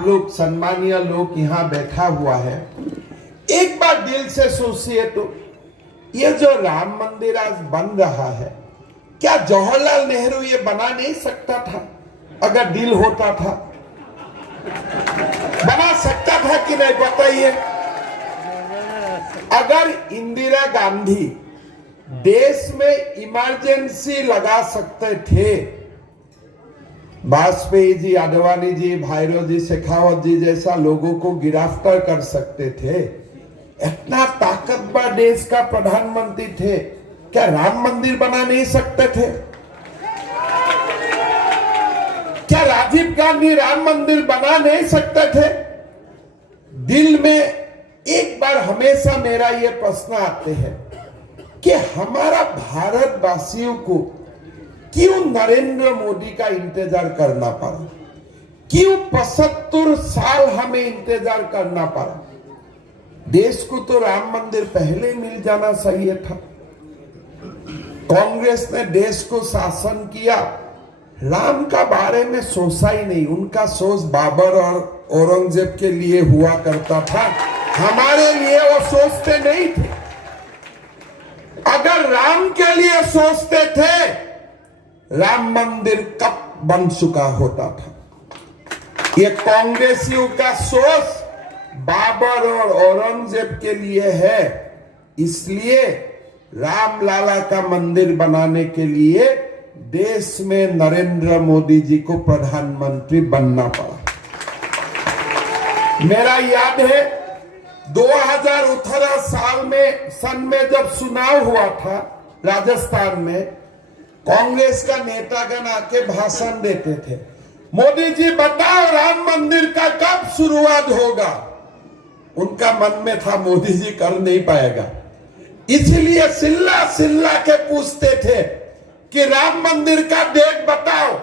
आप लोग सम्मानीय लोग यहाँ बैठा हुआ है, एक बार दिल से सोचिए तो ये जो राम मंदिर आज बन रहा है, क्या जवाहरलाल नेहरू ये बना नहीं सकता था? अगर दिल होता था बना सकता था कि नहीं, बताइए। अगर इंदिरा गांधी देश में इमरजेंसी लगा सकते थे, वाजपेयी जी, आडवाणी जी, भैरव जी, शेखावत जी जैसा लोगों को गिरफ्तार कर सकते थे, इतना ताकतवर देश का प्रधानमंत्री थे, क्या राम मंदिर बना नहीं सकते थे? क्या राजीव गांधी राम मंदिर बना नहीं सकते थे? दिल में एक बार हमेशा मेरा ये प्रश्न आते हैं कि हमारा भारतवासियों को क्यों नरेंद्र मोदी का इंतजार करना पड़ा? क्यों 75 साल हमें इंतजार करना पड़ा? देश को तो राम मंदिर पहले मिल जाना चाहिए था। कांग्रेस ने देश को शासन किया, राम का बारे में सोचा ही नहीं। उनका सोच बाबर और औरंगजेब के लिए हुआ करता था, हमारे लिए वो सोचते नहीं थे। अगर राम के लिए सोचते थे, राम मंदिर कब बन चुका होता था। ये कांग्रेसियों का सोच बाबर और औरंगजेब के लिए है, इसलिए राम लाला का मंदिर बनाने के लिए देश में नरेंद्र मोदी जी को प्रधानमंत्री बनना पड़ा। मेरा याद है 2018 सन में जब चुनाव हुआ था राजस्थान में, कांग्रेस का नेतागण आके भाषण देते थे, मोदी जी बताओ राम मंदिर का कब शुरुआत होगा। उनका मन में था मोदी जी कर नहीं पाएगा, इसलिए चिल्ला के पूछते थे कि राम मंदिर का डेट बताओ।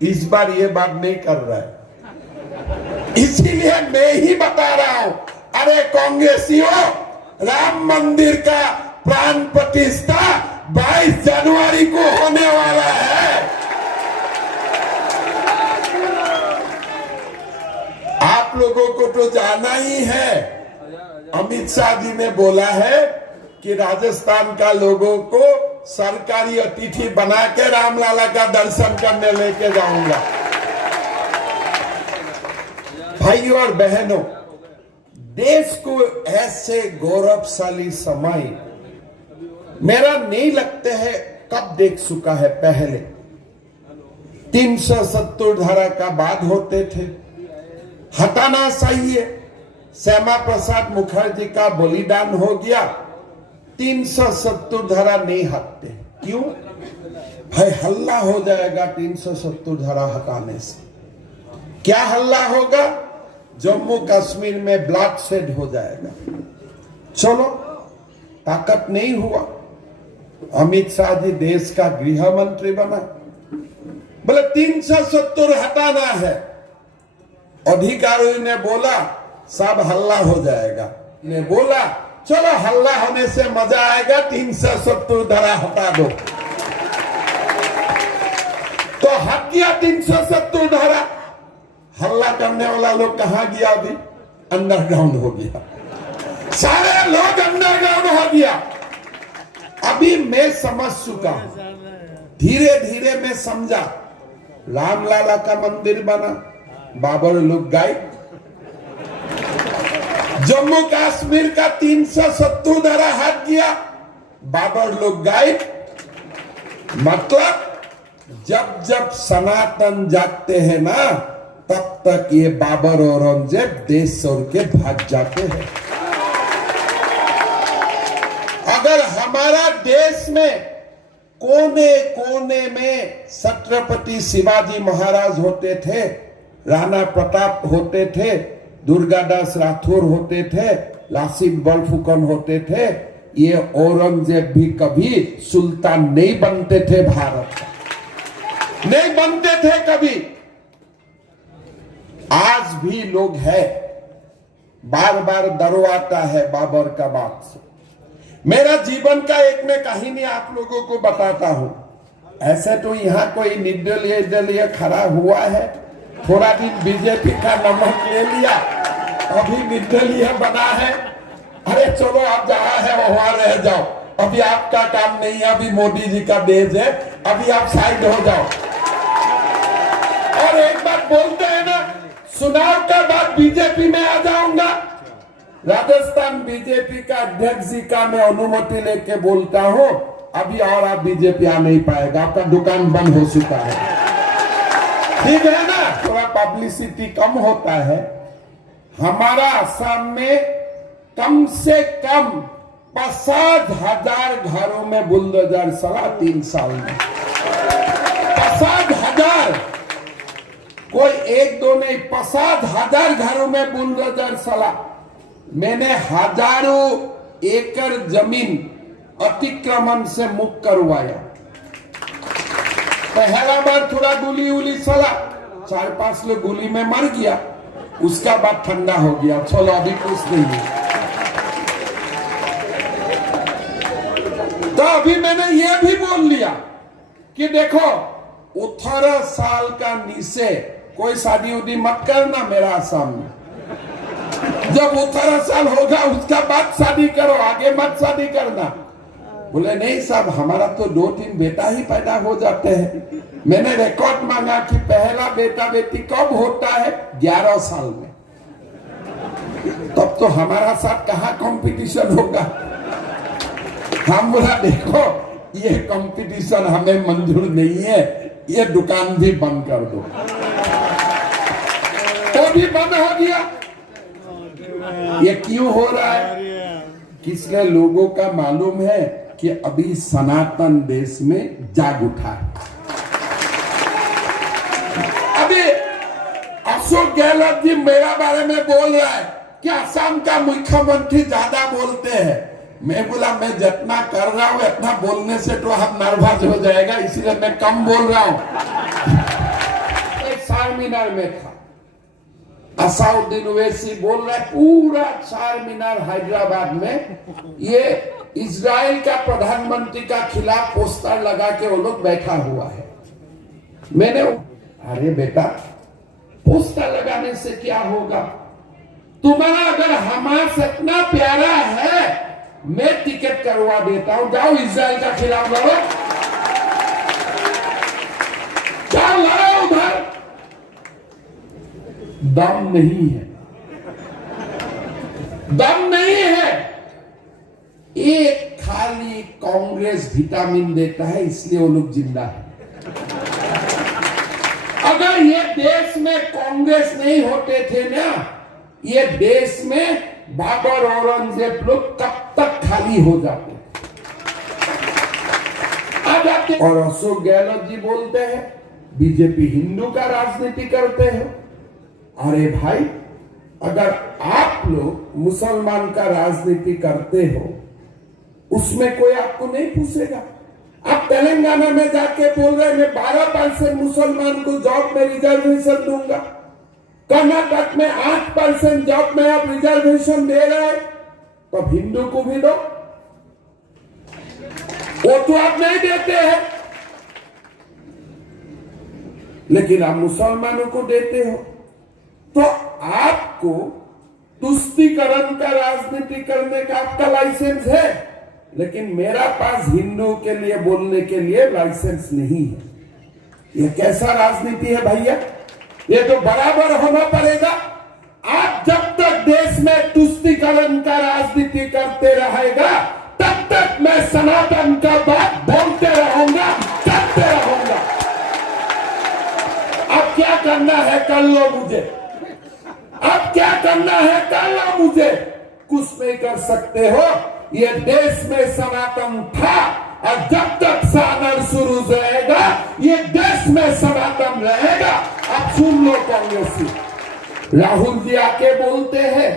इस बार ये बात नहीं कर रहा है, इसीलिए मैं ही बता रहा हूं। अरे कांग्रेसियों, राम मंदिर का प्राण प्रतिष्ठा 22 जनवरी को होने वाला है। आप लोगों को तो जाना ही है, अमित शाह जी ने बोला है कि राजस्थान का लोगों को सरकारी अतिथि बना के रामलाला का दर्शन करने लेके जाऊंगा। भाइयों और बहनों, देश को ऐसे गौरवशाली समय मेरा नहीं लगता है कब देख चुका है। पहले 370 धारा का बात होते थे, हटाना चाहिए। श्यामा प्रसाद मुखर्जी का बलिदान हो गया, 370 धारा नहीं हटते। क्यों भाई? हल्ला हो जाएगा 370 धारा हटाने से। क्या हल्ला होगा? जम्मू कश्मीर में ब्लड शेड हो जाएगा। चलो, ताकत नहीं हुआ, अमित शाह जी देश का गृह मंत्री बना, बोले 370 हटाना है। अधिकारियों ने बोला सब हल्ला हो जाएगा, ने बोला चलो हल्ला होने से मजा आएगा, 370 धारा हटा दो। तो हट गया 370 धारा। हल्ला करने वाला लोग कहां गया? अभी अंडरग्राउंड हो गया, सारे लोग अंडरग्राउंड हो गया। अभी मैं समझ चुका हूं, धीरे धीरे मैं समझा। रामलाला का मंदिर बना, बाबर लोग गायब, जम्मू कश्मीर का 370 धारा हट गया, बाबर लोग गायब। मतलब जब जब सनातन जागते हैं ना, तब तक ये बाबर और औरंगजेब देश छोड़ के भाग जाते हैं। अगर हमारा देश में कोने कोने में छत्रपति शिवाजी महाराज होते थे, राणा प्रताप होते थे, दुर्गादास राठौर होते थे, लासित बरफुकन होते थे, ये औरंगजेब भी कभी सुल्तान नहीं बनते थे। भारत का नहीं बनते थे कभी। आज भी लोग हैं, बार बार डरवाता है बाबर का बात से। मेरा जीवन का एक मैं कहानी आप लोगों को बताता हूं। ऐसे तो यहाँ कोई निर्दलीय खड़ा हुआ है, थोड़ा दिन बीजेपी का नमक ले लिया, अभी निर्दलीय बना है। अरे चलो आप जहां है वहां रह जाओ, अभी आपका काम नहीं है, अभी मोदी जी का देश है, अभी आप साइड हो जाओ। और एक बात बोलते हैं ना, चुनाव का बाद बीजेपी में आ जाऊंगा। राजस्थान बीजेपी का अध्यक्ष जी का मैं अनुमति लेके बोलता हूं, अभी और आप बीजेपी आ नहीं पाएगा, आपका दुकान बंद हो चुका है। ठीक है ना, थोड़ा पब्लिसिटी कम होता है। हमारा असम में कम से कम 50,000 घरों में बुलडोजर चला 3 साल में। 50,000, कोई एक दो नहीं, 50,000 घरों में बुलडोजर चला। मैंने हजारों एकड़ जमीन अतिक्रमण से मुक्त करवाया। पहला बार थोड़ा गोली उली चला, 4-5 लोग गोली में मर गया, उसका बाद ठंडा हो गया, चलो अभी कुछ नहीं है। तो अभी मैंने ये भी बोल लिया कि देखो 18 साल का नीचे कोई शादी उदी मत करना मेरा सामने। जब 18 साल होगा उसका बाद शादी करो, आगे मत शादी करना। बोले नहीं साहब, हमारा तो 2-3 बेटा ही पैदा हो जाते हैं। मैंने रिकॉर्ड मांगा कि पहला बेटा बेटी कब होता है, 11 साल में। तब तो हमारा साथ कहाँ कंपटीशन होगा। हम बोला देखो ये कंपटीशन हमें मंजूर नहीं है, ये दुकान भी बंद कर दो। तो भी बंद हो गया। ये क्यों हो रहा है? किसने लोगों का मालूम है कि अभी सनातन देश में जाग उठा है। अभी अशोक गहलोत जी मेरा बारे में बोल रहा है कि असम का मुख्यमंत्री ज्यादा बोलते हैं। मैं बोला मैं जितना कर रहा हूं इतना बोलने से तो हम नर्वस हो जाएगा, इसलिए मैं कम बोल रहा हूं। एक चारमीनार में था, असाउद्दीन ओवैसी बोल रहा है पूरा चारमीनार हैदराबाद में ये इजराइल का प्रधानमंत्री का खिलाफ पोस्टर लगा के वो लोग बैठा हुआ है। मैंने अरे बेटा पोस्टर लगाने से क्या होगा, तुम्हारा अगर हमास इतना प्यारा है मैं टिकट करवा देता हूं, जाओ इजराइल का खिलाफ लड़ो, जाओ लड़ो उधर। दम नहीं है, दम नहीं है। एक खाली कांग्रेस विटामिन देता है इसलिए वो लोग जिंदा है। अगर ये देश में कांग्रेस नहीं होते थे ना, ये देश में बाबर औरंगजेब लोग कब तक खाली हो जाते आ जाते। और अशोक गहलोत जी बोलते हैं बीजेपी हिंदू का राजनीति करते हैं। अरे भाई, अगर आप लोग मुसलमान का राजनीति करते हो उसमें कोई आपको नहीं पूछेगा। आप तेलंगाना में जाके बोल रहे मैं 12% मुसलमान को जॉब में रिजर्वेशन दूंगा, कर्नाटक में 8% जॉब में आप रिजर्वेशन दे रहे हैं, तो हिंदू को भी दो। वो तो आप नहीं देते हैं, लेकिन आप मुसलमानों को देते हो। तो आपको तुष्टीकरण का राजनीति करने का आपका लाइसेंस है, लेकिन मेरा पास हिंदू के लिए बोलने के लिए लाइसेंस नहीं है। ये कैसा राजनीति है भैया? ये तो बराबर होना पड़ेगा। आप जब तक देश में तुष्टीकरण का राजनीति करते रहेगा तब तक मैं सनातन का बात बोलते रहूंगा, करते रहूंगा। अब क्या करना है कर लो मुझे, अब क्या करना है कर लो मुझे, कुछ नहीं कर सकते हो। ये देश में सनातन था और जब तक सागर शुरू रहेगा ये देश में सनातन रहेगा। अब सुन लो कांग्रेसी, राहुल जी आके बोलते हैं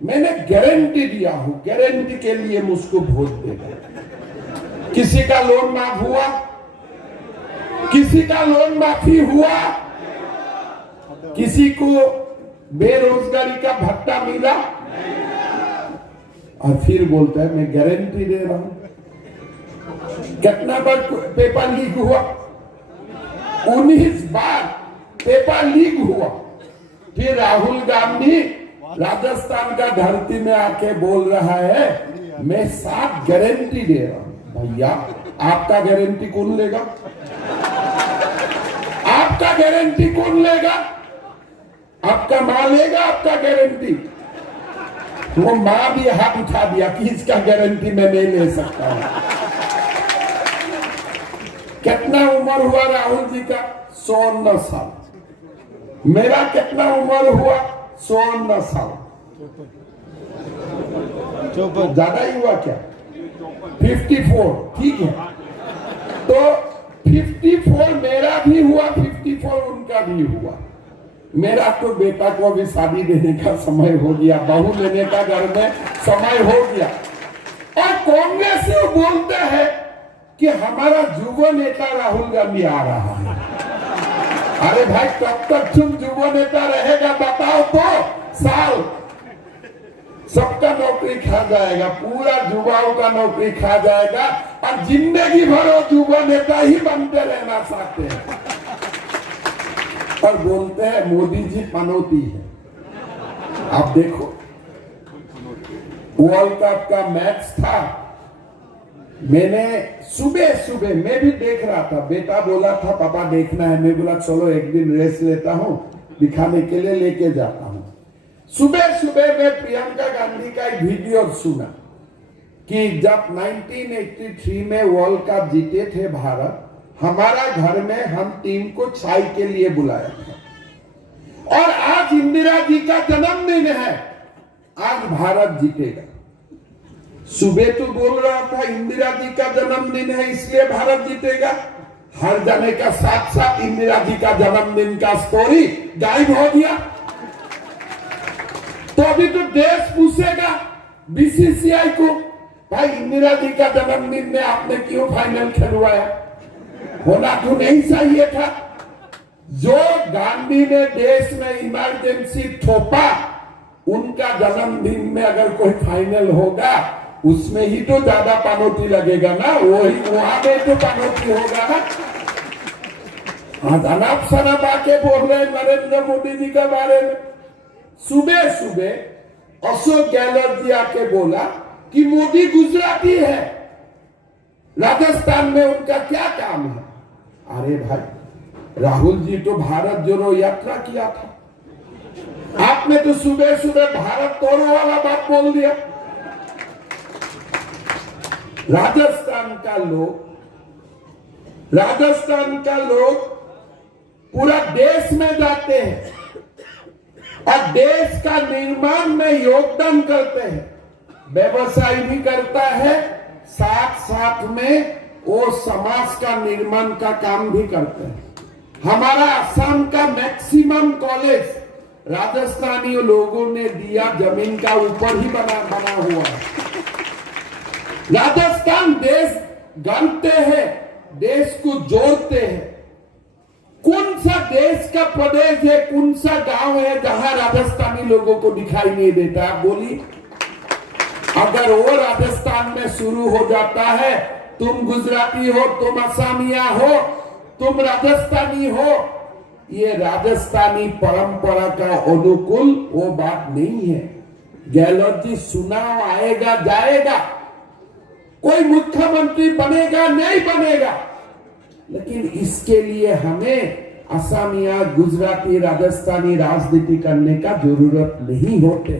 मैंने गारंटी दिया हूं, गारंटी के लिए मुझको वोट देगा। किसी का लोन माफ हुआ? किसी का लोन माफी हुआ? किसी को बेरोजगारी का भत्ता मिला? और फिर बोलता है मैं गारंटी दे रहा हूं। कितना बार पेपर लीक हुआ? 19 बार पेपर लीक हुआ, फिर राहुल गांधी राजस्थान का धरती में आके बोल रहा है मैं 7 गारंटी दे रहा हूं। भैया आपका गारंटी कौन लेगा? आपका गारंटी कौन लेगा? आपका मां लेगा आपका गारंटी? वो मां भी हाथ उठा दिया कि इसका गारंटी मैं नहीं ले सकता हूं। कितना उम्र हुआ राहुल जी का? 54 साल। मेरा कितना उम्र हुआ? 54 साल। ज्यादा ही हुआ क्या? 54। ठीक है, तो 54 मेरा भी हुआ, 54 उनका भी हुआ। मेरा तो बेटा को भी शादी देने का समय हो गया, बहू लेने का घर में समय हो गया। और कांग्रेस से बोलते हैं कि हमारा युवा नेता राहुल गांधी आ रहा है। अरे भाई कब तक तुम युवा नेता रहेगा बताओ तो? साल सबका नौकरी खा जाएगा, पूरा युवाओं का नौकरी खा जाएगा और जिंदगी भर वो युवा नेता ही बनते रहना चाहते हैं। और बोलते हैं मोदी जी पनौती है। आप देखो वर्ल्ड कप का मैच था, मैंने सुबह सुबह मैं भी देख रहा था, बेटा बोला था पापा देखना है, मैं बोला चलो एक दिन रेस्ट लेता हूं, दिखाने के लिए लेके जाता हूं। सुबह सुबह मैं प्रियंका गांधी का एक वीडियो सुना कि जब 1983 में वर्ल्ड कप जीते थे भारत, हमारा घर में हम टीम को चाय के लिए बुलाया था और आज इंदिरा जी का जन्मदिन है, आज भारत जीतेगा। सुबह तो बोल रहा था इंदिरा जी का जन्मदिन है इसलिए भारत जीतेगा, हर जाने का साथ साथ इंदिरा जी का जन्मदिन का स्टोरी गायब हो गया। तो अभी तो देश पूछेगा बीसीसीआई को, भाई इंदिरा जी का जन्मदिन में आपने क्यों फाइनल खिलवाया? होना तो नहीं चाहिए था। जो गांधी ने देश में इमरजेंसी थोपा, उनका जन्मदिन में अगर कोई फाइनल होगा उसमें ही तो ज्यादा पनौती लगेगा ना, वही वहां में तो पनौती होगा ना। अनाप शनाप आके बोल रहे नरेंद्र मोदी जी के बारे में। सुबह सुबह अशोक गहलोत जी आके बोला कि मोदी गुजराती है, राजस्थान में उनका क्या काम है? अरे भाई राहुल जी तो भारत जोड़ो यात्रा किया था, आपने तो सुबह सुबह भारत तोड़ो वाला बात बोल दिया। राजस्थान का लोग पूरा देश में जाते हैं और देश का निर्माण में योगदान करते हैं, व्यवसाय भी करता है, साथ साथ में वो समाज का निर्माण का काम भी करते हैं। हमारा असम का मैक्सिमम कॉलेज राजस्थानी लोगों ने दिया, जमीन का ऊपर ही बना हुआ है। राजस्थान देश गढ़ते हैं, देश को जोड़ते हैं। कौन सा देश का प्रदेश है, कौन सा गांव है जहां राजस्थानी लोगों को दिखाई नहीं देता? आप बोलिए। अगर वो राजस्थान में शुरू हो जाता है, तुम गुजराती हो, तुम असमिया हो, तुम राजस्थानी हो, ये राजस्थानी परंपरा का अनुकूल वो बात नहीं है। गहलोत जी चुनाव आएगा जाएगा, कोई मुख्यमंत्री बनेगा नहीं बनेगा, लेकिन इसके लिए हमें असमिया, गुजराती, राजस्थानी राजनीति करने का जरूरत नहीं होते।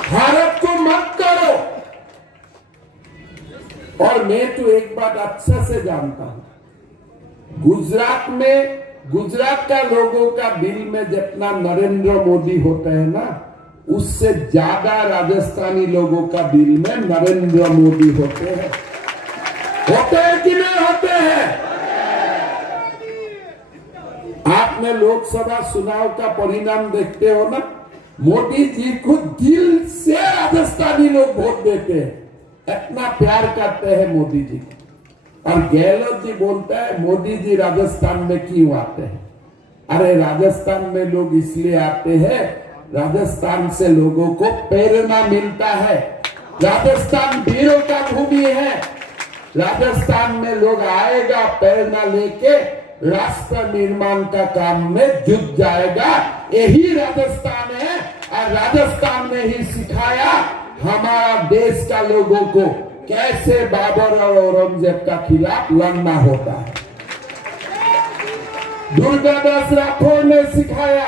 भारत को मत करो। और मैं तो एक बात अच्छा से जानता हूं, गुजरात का लोगों का दिल में जितना नरेंद्र मोदी होते हैं ना, उससे ज्यादा राजस्थानी लोगों का दिल में नरेंद्र मोदी होते हैं कि नहीं होते हैं? आपने लोकसभा चुनाव का परिणाम देखते हो ना, मोदी जी को दिल से राजस्थानी लोग वोट देते हैं, इतना प्यार करते हैं मोदी जी। और गहलोत जी बोलता है मोदी जी राजस्थान में क्यों आते हैं? अरे राजस्थान में लोग इसलिए आते हैं, राजस्थान से लोगों को प्रेरणा मिलता है। राजस्थान वीरों का भूमि है। राजस्थान में लोग आएगा प्रेरणा लेके, राष्ट्र निर्माण का काम में जुट जाएगा। यही राजस्थान है और राजस्थान ने ही सिखाया हमारा देश का लोगों को कैसे बाबर और औरंगजेब का खिलाफ लड़ना होता है। दुर्गादास राठौर ने सिखाया,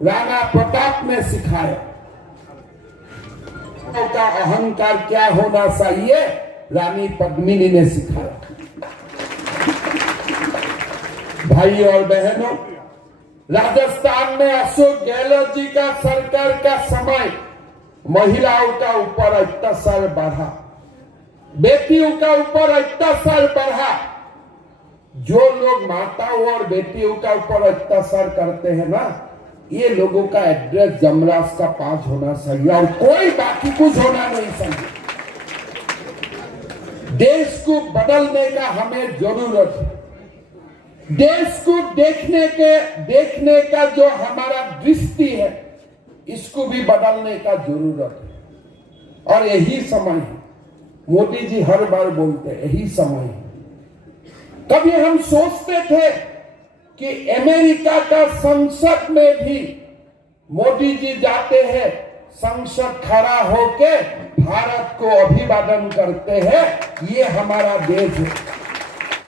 राणा प्रताप ने सिखाया का अहंकार क्या होना चाहिए, रानी पद्मिनी ने सिखाया। भाई और बहनों, राजस्थान में अशोक गहलोत जी का सरकार का समय महिलाओं का ऊपर अत्याचार बढ़ा, बेटियों का ऊपर अत्याचार बढ़ा। जो लोग माताओं और बेटियों का ऊपर अत्याचार करते हैं ना, ये लोगों का एड्रेस जमराज का पास होना चाहिए और कोई बाकी कुछ होना नहीं चाहिए। देश को बदलने का हमें जरूरत है। देश को देखने का जो हमारा दृष्टि है, इसको भी बदलने का जरूरत है। और यही समय है, मोदी जी हर बार बोलते हैं यही समय है। कभी हम सोचते थे कि अमेरिका का संसद में भी मोदी जी जाते हैं, संसद खड़ा होके भारत को अभिवादन करते हैं, ये हमारा देश है।